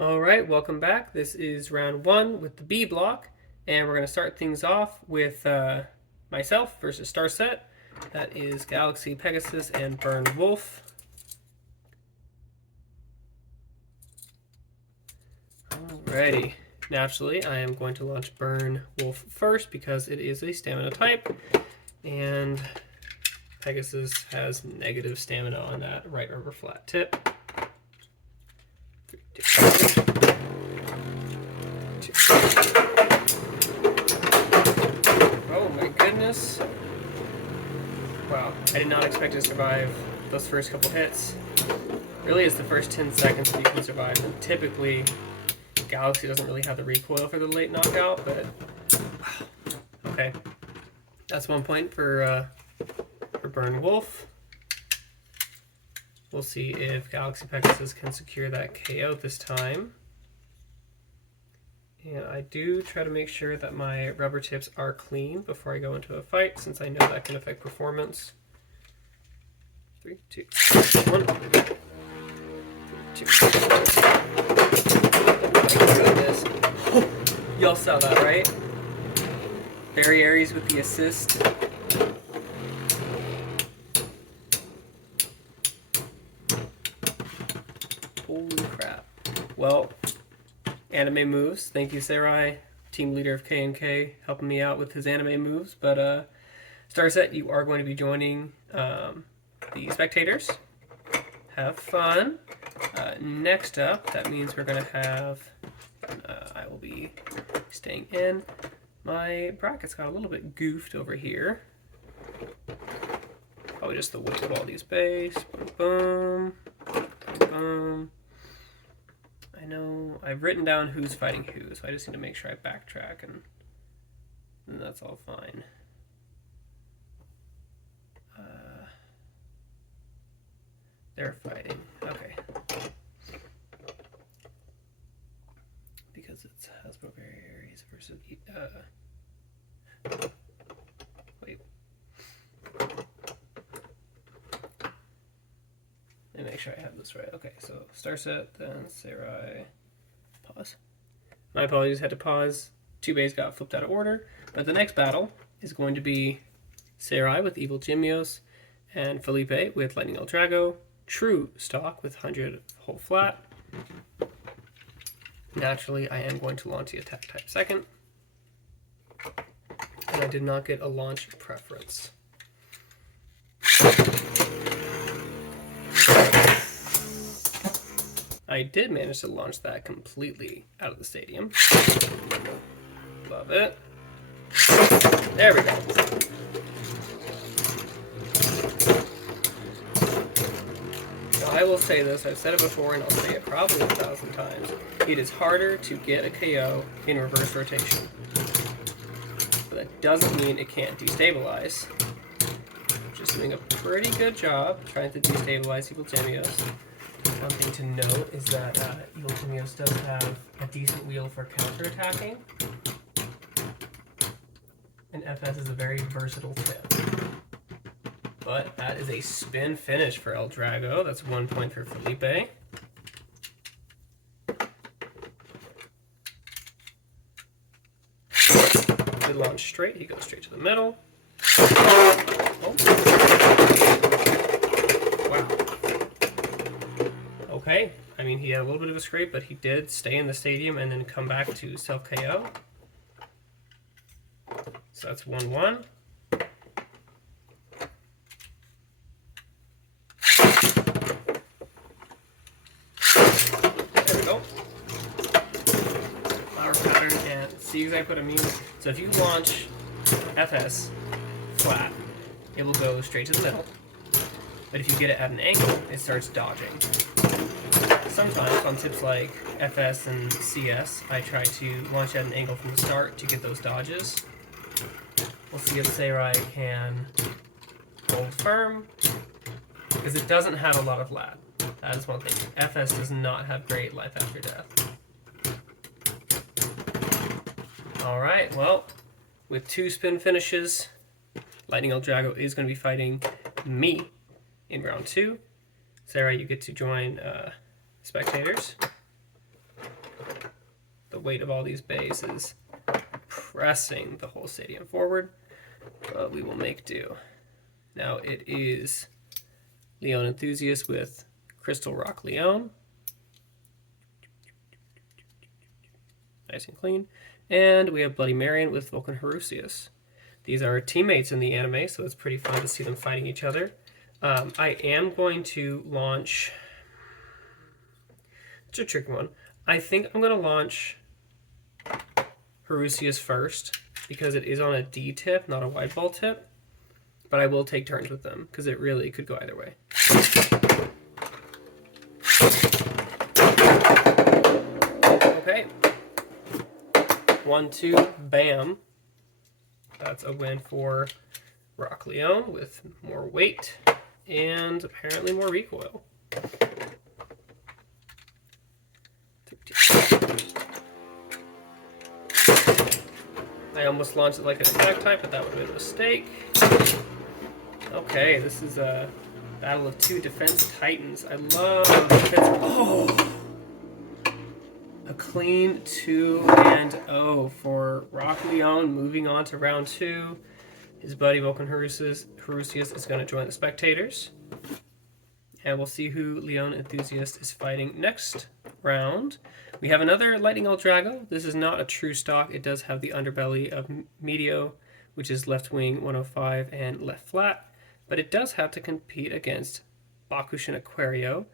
All right, welcome back. This is round one with the B block, and we're going to start things off with myself versus Starset. That is Galaxy, Pegasus, and Burned Wolf. Alrighty. Naturally, I am going to launch Burn Wolf first because it is a stamina type, and Pegasus has negative stamina on that right rubber flat tip. 3, 2, 2. Oh my goodness. Wow, I did not expect to survive those first couple hits. Really, it's the first 10 seconds that you can survive, and typically Galaxy doesn't really have the recoil for the late knockout, but wow. Okay. That's 1 point for Burn Wolf. We'll see if Galaxy Pegasus can secure that KO this time. And I do try to make sure that my rubber tips are clean before I go into a fight, since I know that can affect performance. 3, 2, 1. 3, 2. Oh my goodness. Y'all saw that, right? Barry Aries with the assist. Holy crap. Well, anime moves. Thank you, Sarai, team leader of K&K, helping me out with his anime moves. But Starset, you are going to be joining the spectators. Have fun. Next up, that means we're going to have, I will be staying in. My brackets got a little bit goofed over here. Probably just the weight of all these base. Boom, boom, boom. I know I've written down who's fighting who, so I just need to make sure I backtrack, and that's all fine. They're fighting. Okay. Because it's Hasbro Barry Aries versus wait. Let me make sure I have this right. Okay, so Starset, then Sarai. Pause. My apologies, had to pause. 2 bays got flipped out of order. But the next battle is going to be Sarai with Evil Gimios and Felipe with Lightning El Drago. True stock with 100 whole flat. Naturally, I am going to launch the attack type second. And I did not get a launch preference. I did manage to launch that completely out of the stadium. Love it. There we go. I will say this, I've said it before and I'll say it probably 1,000 times. It is harder to get a KO in reverse rotation. But that doesn't mean it can't destabilize. Just doing a pretty good job trying to destabilize Evil Gimios. One thing to note is that Evil Gimios does have a decent wheel for counterattacking. And FS is a very versatile tip. But that is a spin finish for El Drago. That's 1 point for Felipe. Good launch straight. He goes straight to the middle. Oh. Wow. Okay. I mean, he had a little bit of a scrape, but he did stay in the stadium and then come back to self-KO. So that's 1-1. See exactly what I mean? So if you launch FS flat, it will go straight to the middle. But if you get it at an angle, it starts dodging. Sometimes on tips like FS and CS, I try to launch at an angle from the start to get those dodges. We'll see if Sarai can hold firm, because it doesn't have a lot of lat. That is one thing. FS does not have great life after death. Alright, well, with 2 spin finishes, Lightning El Drago is going to be fighting me in round 2. Sarah, you get to join spectators. the weight of all these bays is pressing the whole stadium forward. But we will make do. Now it is Leon Enthusiast with Crystal Rock Leon. Nice and clean. And we have Bloody Marion with Vulcan Harusius. These are teammates in the anime, so it's pretty fun to see them fighting each other. I am going to launch... It's a tricky one. I think I'm going to launch Harusius first, because it is on a D tip, not a wide ball tip. But I will take turns with them, because it really could go either way. Okay. 1, 2, bam. That's a win for Rock Leon with more weight and apparently more recoil. I almost launched it like an attack type, but that would have been a mistake. Okay, this is a battle of two defense titans. I love defense. Oh! A clean 2-0 for Rock Leon, moving on to round 2. His buddy Vulcan Harusius is going to join the spectators. And we'll see who Leon Enthusiast is fighting next round. We have another Lightning Eldrago. This is not a true stock. It does have the underbelly of Meteo, which is left wing 105 and left flat. But it does have to compete against Bakushin Aquario.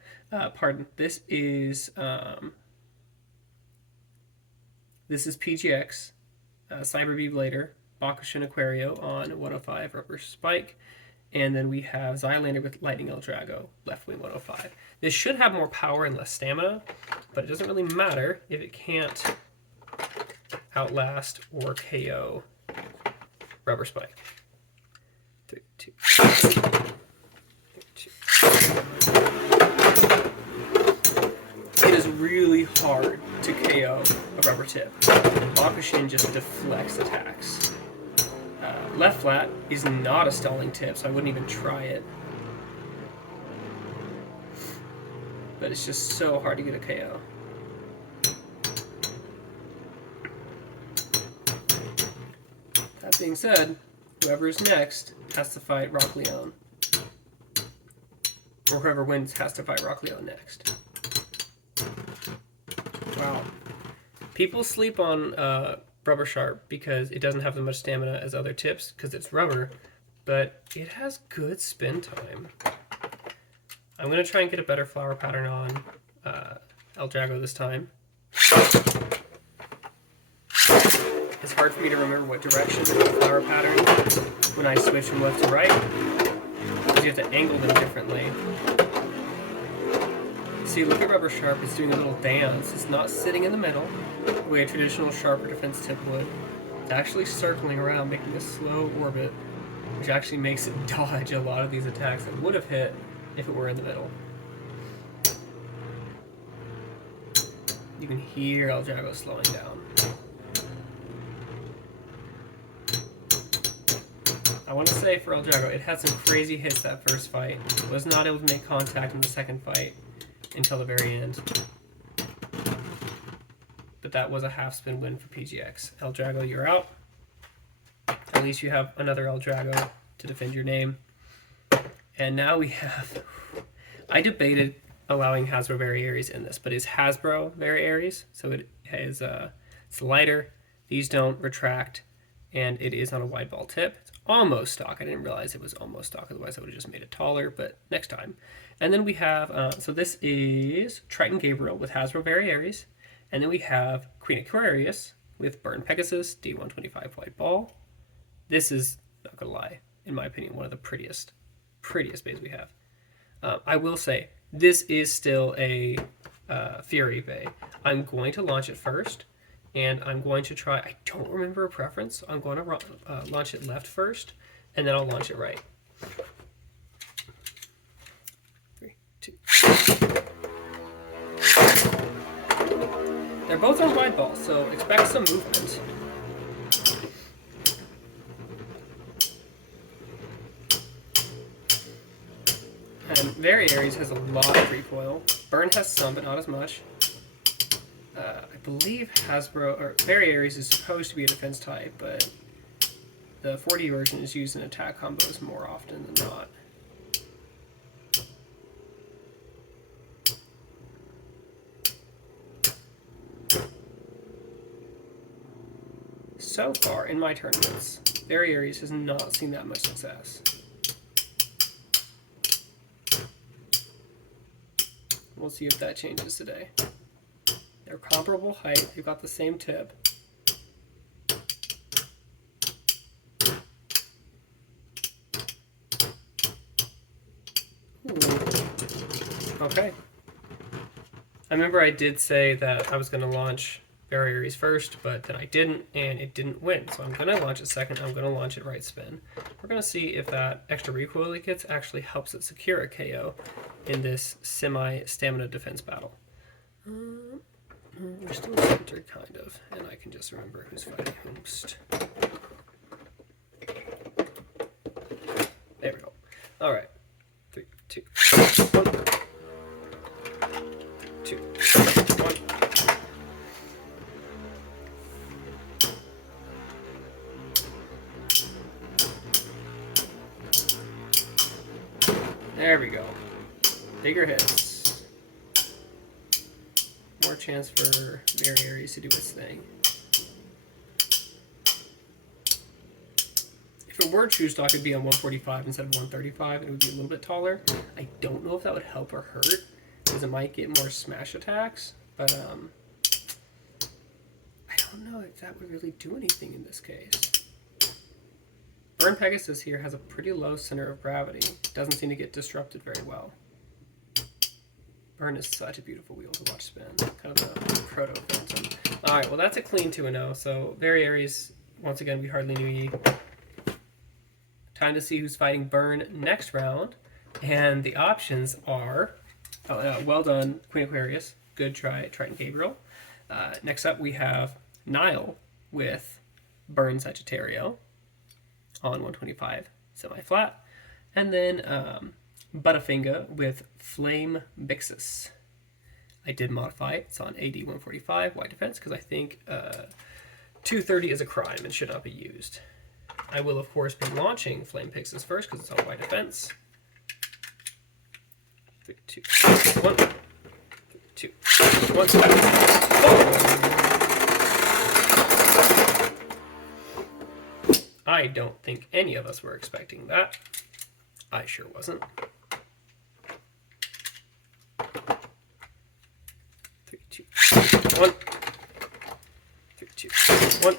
This is PGX, Cyber Beeblader, Bakushin Aquario on 105 Rubber Spike, and then we have Xylander with Lightning Eldrago, left wing 105. This should have more power and less stamina, but it doesn't really matter if it can't outlast or KO Rubber Spike. 3, 2. 3, 2. It is really hard to KO a rubber tip. Bakushin just deflects attacks. Left flat is not a stalling tip, so I wouldn't even try it. But it's just so hard to get a KO. That being said, whoever is next has to fight Rock Leon. Or whoever wins has to fight Rock Leon next. Wow. People sleep on Rubber Sharp because it doesn't have as much stamina as other tips because it's rubber, but it has good spin time. I'm going to try and get a better flower pattern on Eldrago this time. It's hard for me to remember what direction of the flower pattern when I switch from left to right, because you have to angle them differently. See, look at Rubber Sharp, it's doing a little dance. It's not sitting in the middle, the way a traditional Sharper defense tip would. It's actually circling around, making a slow orbit, which actually makes it dodge a lot of these attacks that would have hit if it were in the middle. You can hear Eldrago slowing down. I want to say for Eldrago, it had some crazy hits that first fight. It was not able to make contact in the second fight until the very end. But that was a half-spin win for PGX. Eldrago, you're out. At least you have another Eldrago to defend your name. And now we have... I debated allowing Hasbro Very Aries in this, but it's Hasbro Very Aries, so it has it's lighter. These don't retract, and it is on a wide ball tip. It's almost stock. I didn't realize it was almost stock, otherwise I would have just made it taller, but next time. And then we have, so this is Triton Gabriel with Hasbro Very Aries, and then we have Queen Aquarius with Burn Pegasus, D125 wide ball. This is, not gonna lie, in my opinion, one of the prettiest bays we have. I will say, this is still a Fury bay. I'm going to launch it first, and I'm going to try, I don't remember a preference, so I'm going to launch it left first, and then I'll launch it right. 3, 2. They're both on wide ball, so expect some movement. And Very Aries has a lot of recoil. Burn has some, but not as much. I believe Hasbro or Barry Aries is supposed to be a defense type, but the 4D version is used in attack combos more often than not. So far in my tournaments, Barry Aries has not seen that much success. We'll see if that changes today. They're comparable height, they've got the same tip. Ooh. Okay. I remember I did say that I was going to launch Barry Aries first, but then I didn't, and it didn't win. So I'm going to launch it second. I'm going to launch it right spin. We're going to see if that extra recoil it gets actually helps it secure a KO in this semi-stamina defense battle. We're still centered, kind of, and I can just remember who's fighting whomst. There we go. All right. 3, 2, 1. 2, 1. There we go. Bigger hits. More chance for Barry Aries to do its thing. If it were true stock, it'd be on 145 instead of 135, and it would be a little bit taller. I don't know if that would help or hurt, because it might get more smash attacks, but I don't know if that would really do anything in this case. Burn Pegasus here has a pretty low center of gravity. Doesn't seem to get disrupted very well. Burn is such a beautiful wheel to watch spin. Kind of a proto-Phantom. Alright, well that's a clean 2-0. So Barry Aries, once again, we hardly knew ye. Time to see who's fighting Burn next round. And the options are, well done, Queen Aquarius. Good try, Triton Gabriel. Next up we have Nile with Burn Sagittario on 125 semi-flat. And then Butterfinger with Flame Bixus. I did modify it. It's on AD 145 wide defense because I think 230 is a crime and should not be used. I will of course be launching Flame Bixus first because it's on wide defense. 3, 2, 1. 3, 2, 1. Oh! I don't think any of us were expecting that. I sure wasn't. 3, 2, 1. 3, 2, 1.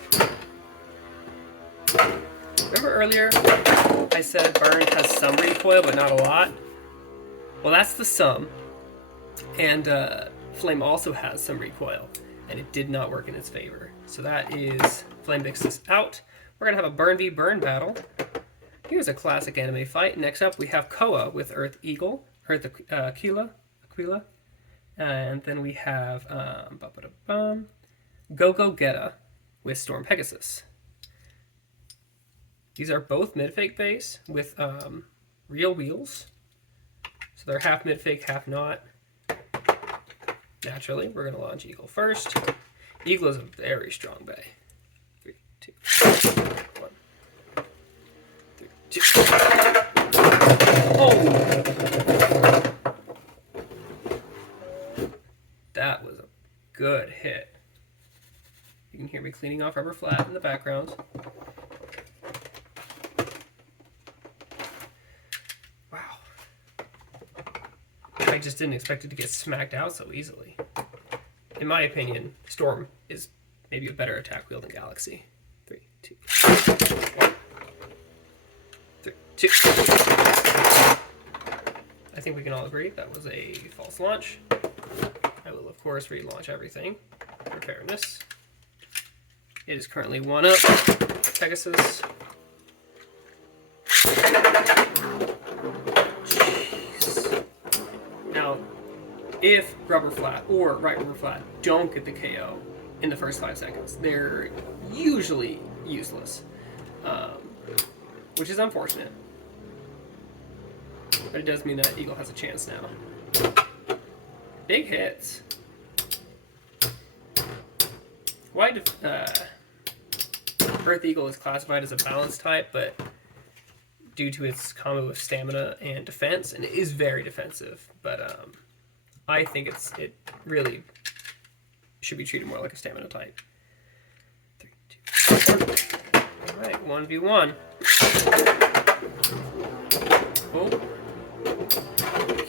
Remember earlier I said Burn has some recoil but not a lot? Well, that's the sum. And Flame also has some recoil, and it did not work in its favor. So that is Flame Bixus out. We're going to have a Burn v Burn battle. Here's a classic anime fight. Next up, we have Koa with Earth Eagle, Earth Aquila, and then we have Go-Go Geta with Storm Pegasus. These are both mid-fake base with real wheels. So they're half mid-fake, half not. Naturally, we're going to launch Eagle first. Eagle is a very strong bay. 3, 2, 1. 3, 2. Oh! That was a good hit. You can hear me cleaning off rubber flat in the background. Wow. I just didn't expect it to get smacked out so easily. In my opinion, Storm is maybe a better attack wheel than Galaxy. 3, 2, 1. 3, 2. I think we can all agree that was a false launch. I will, of course, relaunch everything for fairness. It is currently 1-up. Pegasus. Jeez. Now, if rubber flat or right rubber flat don't get the KO in the first 5 seconds, they're usually useless, which is unfortunate. But it does mean that Eagle has a chance now. Big hits. Earth Eagle is classified as a balanced type, but due to its combo of stamina and defense, and it is very defensive, but I think it really should be treated more like a stamina type. 3, 2, 1. Alright, 1v1. Oh.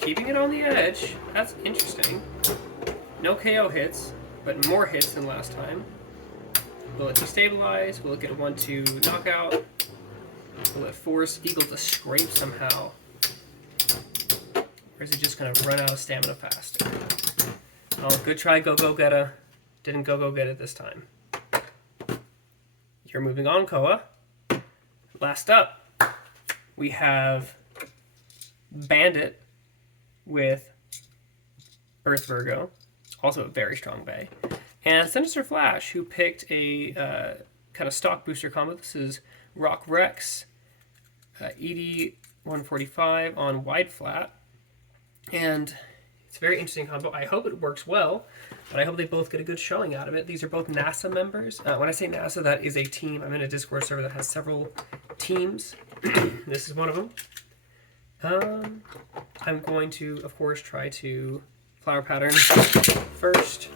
Keeping it on the edge. That's interesting. No KO hits, but more hits than last time. Will it destabilize? Will it get a 1-2 knockout? Will it force Eagle to scrape somehow? Or is it just going to run out of stamina fast? Oh, good try, Go-Go-Geta. Didn't Go-Go-Get it this time. You're moving on, Koa. Last up, we have Bandit with Earth Virgo, also a very strong Bay, and Sinister Flash, who picked a kind of stock booster combo. This is Rock Rex, ED 145 on wide flat, and it's a very interesting combo. I hope it works well, but I hope they both get a good showing out of it. These are both NASA members. When I say NASA, that is a team. I'm in a Discord server that has several teams. This is one of them. I'm going to, of course, try to flower pattern first,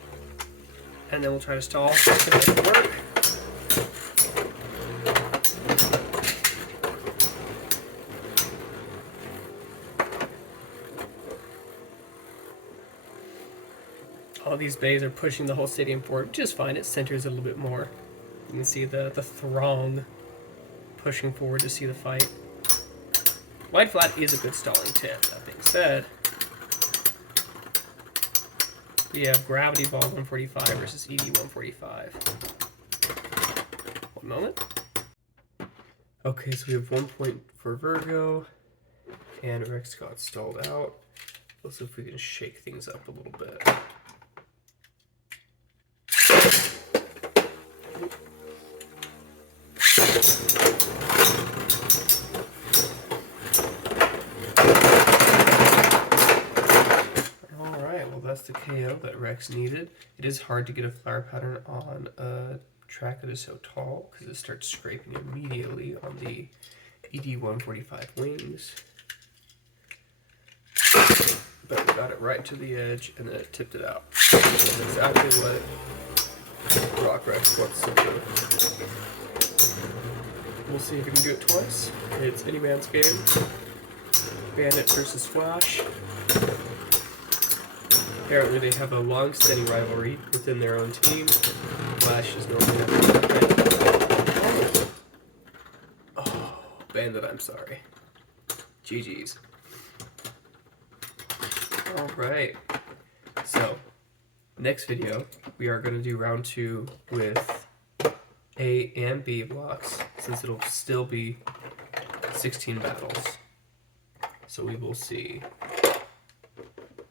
and then we'll try to stall to make it work. All these bays are pushing the whole stadium forward, which is fine. It centers a little bit more. You can see the throng pushing forward to see the fight. Wide flat is a good stalling tip. That being said, we have Gravity Ball 145 versus ED 145. One moment. Okay, so we have 1 point for Virgo, and Rex got stalled out. Let's see if we can shake things up a little bit. That's the KO that Rex needed. It is hard to get a flower pattern on a track that is so tall because it starts scraping immediately on the ED 145 wings. But we got it right to the edge and then it tipped it out. That's exactly what Rock Rex wants to do. We'll see if we can do it twice. It's any man's game. Bandit versus Flash. Apparently they have a long-standing rivalry within their own team. Flash is normally not good. Oh, Bandit, I'm sorry. GG's. Alright. So, next video, we are going to do round 2 with A and B blocks, since it'll still be 16 battles. So we will see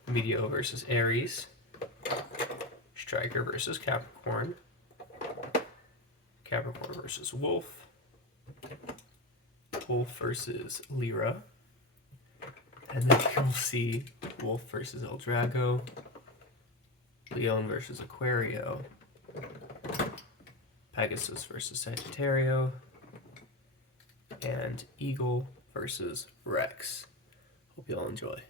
Meteor versus Aries, Striker versus Capricorn, Capricorn versus Wolf, Wolf versus Lyra, and then you'll see Wolf versus El Drago, Leon versus Aquario, Pegasus versus Sagittario, and Eagle versus Rex. Hope you all enjoy.